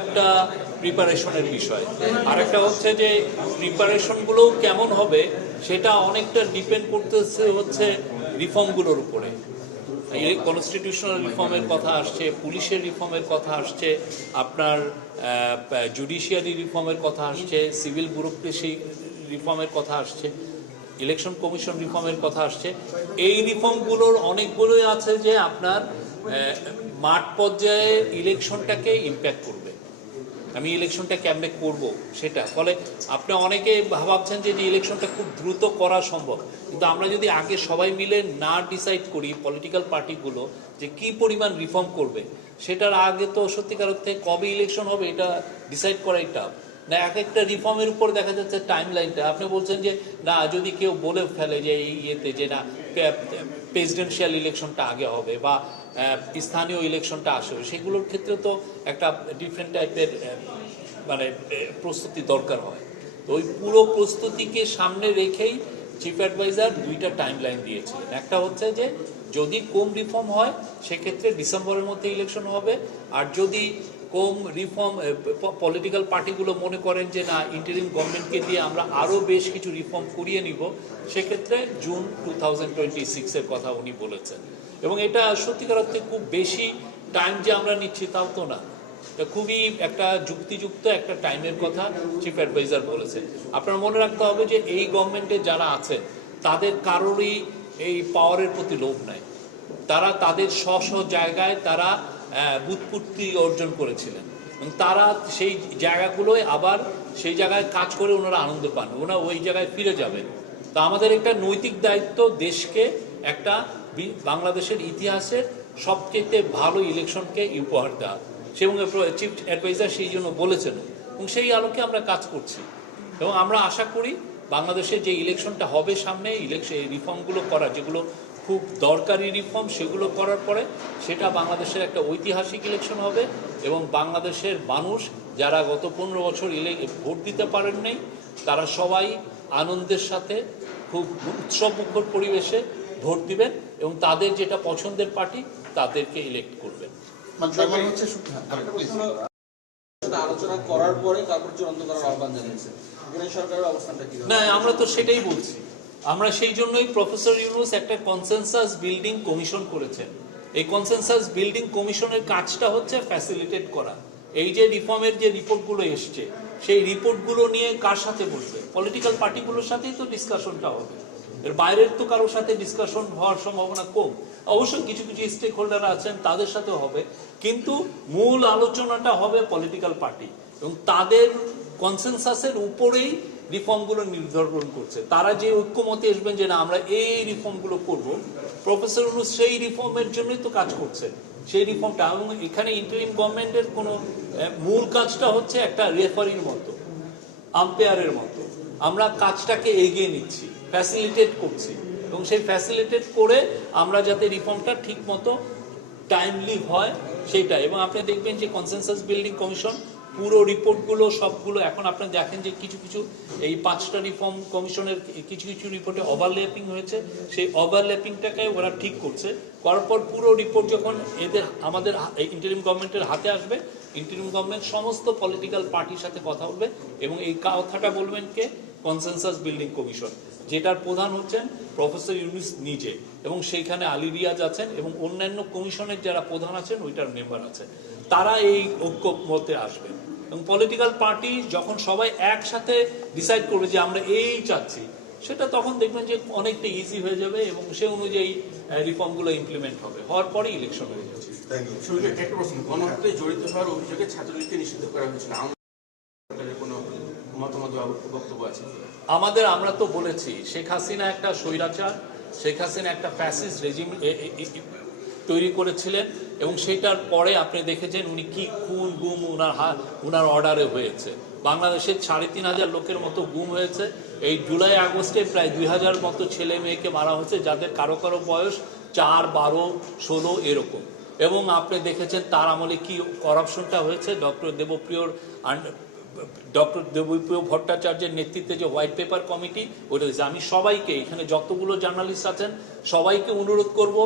একটা প্রিপারেশনের বিষয়, আর একটা হচ্ছে যে প্রিপারেশনগুলো কেমন হবে সেটা অনেকটা ডিপেন্ড করতেছে হচ্ছে রিফর্মগুলোর উপরে। এই কনস্টিটিউশনাল রিফর্মের কথা আসছে, পুলিশের রিফর্মের কথা আসছে, আপনার জুডিশিয়ারি রিফর্মের কথা আসছে, সিভিল ব্যুরোক্রেসি রিফর্মের কথা আসছে, ইলেকশন কমিশন রিফর্মের কথা আসছে। এই রিফর্মগুলোর অনেকগুলোই আছে যে আপনার মাঠ পর্যায়ে ইলেকশনটাকে ইম্প্যাক্ট করবে। আমি ইলেকশনটা কেমনে করব সেটা, ফলে আপনি অনেকে ভাবছেন যে ইলেকশনটা খুব দ্রুত করা সম্ভব, কিন্তু আমরা যদি আগে সবাই মিলে না ডিসাইড করি পলিটিক্যাল পার্টিগুলো যে কি পরিমাণ রিফর্ম করবে, সেটার আগে তো সত্যিকার অর্থে কবে ইলেকশন হবে এটা ডিসাইড করাই টাফ। না এক একটা রিফর্মের উপর দেখা যাচ্ছে টাইম লাইনটা, আপনি বলছেন যে না যদি কেউ বলে ফেলে যে এই ইয়েতে যে না প্রেসিডেন্সিয়াল ইলেকশনটা আগে হবে বা স্থানীয় ইলেকশনটা আসবে, সেগুলোর ক্ষেত্রে তো একটা ডিফারেন্ট টাইপের মানে প্রস্তুতি দরকার হয়। তো ওই পুরো প্রস্তুতিকে সামনে রেখেই চিফ অ্যাডভাইজার দুইটা টাইম লাইন দিয়েছিলেন। একটা হচ্ছে যে যদি কম রিফর্ম হয় সেক্ষেত্রে ডিসেম্বরের মধ্যে ইলেকশন হবে, আর যদি কম রিফর্ম পলিটিক্যাল পার্টিগুলো মনে করেন যে না ইন্টারিম গভর্নমেন্টকে দিয়ে আমরা আরও বেশ কিছু রিফর্ম করিয়ে নিব, সেক্ষেত্রে জুন 2026-এর কথা উনি বলেছেন। এবং এটা সত্যিকার অর্থে খুব বেশি টাইম যে আমরা নিচ্ছি তাও তো না, খুবই একটা যুক্তিযুক্ত একটা টাইমের কথা চিফ অ্যাডভাইজার বলেছেন। আপনার মনে রাখতে হবে যে এই গভর্নমেন্টে যারা আছেন তাদের কারোরই এই পাওয়ারের প্রতি লোভ নাই। তারা তাদের স্ব জায়গায় তারা বুৎপত্তি অর্জন করেছিলেন এবং তারা সেই জায়গাগুলোয় আবার সেই জায়গায় কাজ করে ওনারা আনন্দ পান, ওনারা ওই জায়গায় ফিরে যাবেন। তা আমাদের একটা নৈতিক দায়িত্ব দেশকে একটা বাংলাদেশের ইতিহাসের সবচেয়ে ভালো ইলেকশনকে উপহার দেওয়া, এবং চিফ অ্যাডভাইজার সেই জন্য বলেছেন এবং সেই আলোকে আমরা কাজ করছি। এবং আমরা আশা করি বাংলাদেশের যে ইলেকশনটা হবে সামনে, ইলেকশন এই রিফর্মগুলো করা যেগুলো খুব দরকারি রিফর্ম, সেগুলো করার পরে সেটা বাংলাদেশের একটা ঐতিহাসিক ইলেকশন হবে এবং বাংলাদেশের মানুষ যারা গত 15 বছর ভোট দিতে পারেন নাই তারা সবাই আনন্দের সাথে খুব উৎসবমুখর পরিবেশে ভোট দিবেন এবং তাদের যেটা পছন্দের পার্টি তাদেরকে ইলেক্ট করবেন। আলোচনা করার পরে তারপর চূড়ান্ত করার আহ্বান জানিয়েছে, সরকারের অবস্থানটা কি? না, আমরা তো সেটাই বলছি। আমরা সেই জন্যই প্রফেসর ইউনূস একটা কনসেনসাস বিল্ডিং কমিশন করেছেন। এই কনসেনসাস বিল্ডিং কমিশনের কাজটা হচ্ছে ফ্যাসিলিটেট করা। এই যে রিফর্মের যে রিপোর্টগুলো এসছে সেই রিপোর্টগুলো নিয়ে কার সাথে বসবে? পলিটিক্যাল পার্টিগুলোর সাথেই তো ডিসকাশনটা হবে, এর বাইরের তো কারোর সাথে ডিসকাশন হওয়ার সম্ভাবনা কম। অবশ্যই কিছু কিছু স্টেক হোল্ডার আছেন তাদের সাথে হবে, কিন্তু মূল আলোচনাটা হবে পলিটিক্যাল পার্টি এবং তাদের কনসেনসাসের উপরেই রিফর্মগুলো নির্ধারণ করছে। তারা যে ঐক্যমতে আসবেন যে না আমরা এই রিফর্মগুলো করব, প্রফেসর ইউনূস সেই রিফর্মের জন্যই তো কাজ করছেন, সেই রিফর্মটা। এবং এখানে ইন্টারিম গভর্নমেন্টের কোনো মূল কাজটা হচ্ছে একটা রেফারির মতো, আম্পায়ারের মতো আমরা কাজটাকে এগিয়ে নিচ্ছি, ফ্যাসিলিটেট করছি এবং সেই ফ্যাসিলিটেট করে আমরা যাতে রিফর্মটা ঠিক মতো টাইমলি হয় সেইটা। এবং আপনি দেখবেন যে কনসেনসাস বিল্ডিং কমিশন পুরো রিপোর্টগুলো সবগুলো এখন আপনি দেখেন যে কিছু কিছু এই 5টা রিফর্ম কমিশনের কিছু কিছু রিপোর্টে ওভারল্যাপিং হয়েছে, সেই ওভারল্যাপিংটাকে ওরা ঠিক করছে। করার পর পুরো রিপোর্ট যখন আমাদের ইন্টারিম গভর্নমেন্টের হাতে আসবে, ইন্টারিম গভর্নমেন্ট সমস্ত পলিটিক্যাল পার্টির সাথে কথা বলবে এবং এই কথাটা বলবেন কে? কনসেনসাস বিল্ডিং কমিশন, যেটার প্রধান হচ্ছেন প্রফেসর ইউনূস নিজে, এবং সেইখানে আলী রিয়াজ আছেন এবং অন্যান্য কমিশনের যারা প্রধান আছেন ওইটার মেম্বার আছেন, তারা এই ঐক্যমতে আসবেন। এবং পলিটিক্যাল পার্টি যখন সবাই একসাথে ডিসাইড করবে যে আমরা এই চাচ্ছি, সেটা তখন দেখবেন যে অনেকটা ইজি হয়ে যাবে এবং সে অনুযায়ী রিফর্মগুলো ইমপ্লিমেন্ট হবে, হওয়ার পরে ইলেকশন হয়ে যাবে। জড়িত হওয়ার অভিযোগে ছাত্রলীগকে নিষিদ্ধ করা হয়েছিল, কোনো মতামত বক্তব্য আছে আমাদের? আমরা তো বলেছি শেখ হাসিনা একটা স্বৈরাচার, শেখ হাসিনা একটা ফ্যাসিস্ট রেজিম তৈরি করেছিলেন এবং সেটার পরে আপনি দেখেছেন উনি কি খুন গুম উনার অর্ডারে হয়েছে। বাংলাদেশের 3,500 লোকের মতো গুম হয়েছে। এই জুলাই আগস্টে প্রায় 2,000 মতো ছেলে মেয়েকে মারা হয়েছে, যাদের কারো কারো বয়স 4, 12, 16 এরকম। এবং আপনি দেখেছেন তার আমলে কি করাপশনটা হয়েছে। ডক্টর দেবপ্রিয় ভট্টাচার্যের নেতৃত্বে যে হোয়াইট পেপার কমিটি ওইটা হয়েছে। আমি সবাইকে, এখানে যতগুলো জার্নালিস্ট আছেন সবাইকে অনুরোধ করব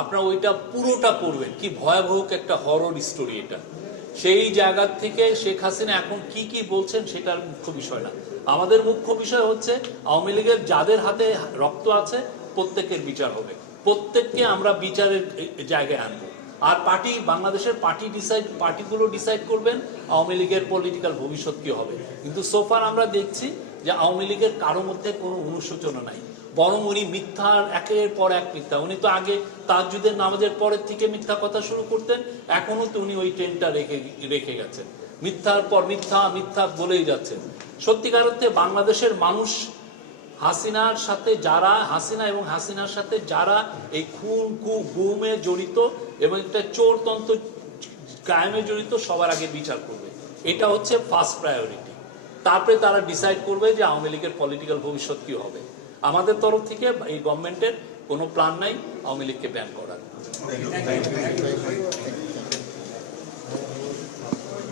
আপনারা ওইটা পুরোটা পড়বেন। কি ভয়াবহ একটা হরর স্টোরি এটা, সেই জায়গা থেকে শেখ হাসিনা এখন কি কি বলছেন সেটার মুখ্য বিষয় না। আমাদের মুখ্য বিষয় হচ্ছে আওয়ামী লীগের যাদের হাতে রক্ত আছে প্রত্যেকের বিচার হবে, প্রত্যেককে আমরা বিচারের জায়গায় আনবো। আর পার্টি, বাংলাদেশের পার্টিগুলো ডিসাইড করবেন আওয়ামী লীগের পলিটিক্যাল ভবিষ্যৎ কি হবে। কিন্তু সোফার আমরা দেখছি যে আওয়ামী লীগের কারো মধ্যে কোনো অনুশোচনা নাই, বরং উনি মিথ্যার একের পর এক মিথ্যা। উনি তো আগে তাহাজ্জুদের নামাজের পরের থেকে মিথ্যা কথা শুরু করতেন, এখনো তো উনি ওই ট্রেনটা রেখে গেছেন, মিথ্যার পর মিথ্যা মিথ্যা বলেই যাচ্ছেন। সত্যিকার অর্থে বাংলাদেশের মানুষ হাসিনা এবং হাসিনার সাথে যারা এই গুমে জড়িত এবং একটা চোরতন্ত্র কায়েমে জড়িত সবার আগে বিচার করবে, এটা হচ্ছে ফার্স্ট প্রায়োরিটি। তারপরে তারা ডিসাইড করবে যে আওয়ামী লীগের পলিটিক্যাল ভবিষ্যৎ কি হবে। আমাদের তরফ থেকে এই গভর্নমেন্টের কোনো প্ল্যান নাই আওয়ামী লীগকে ব্যান করার।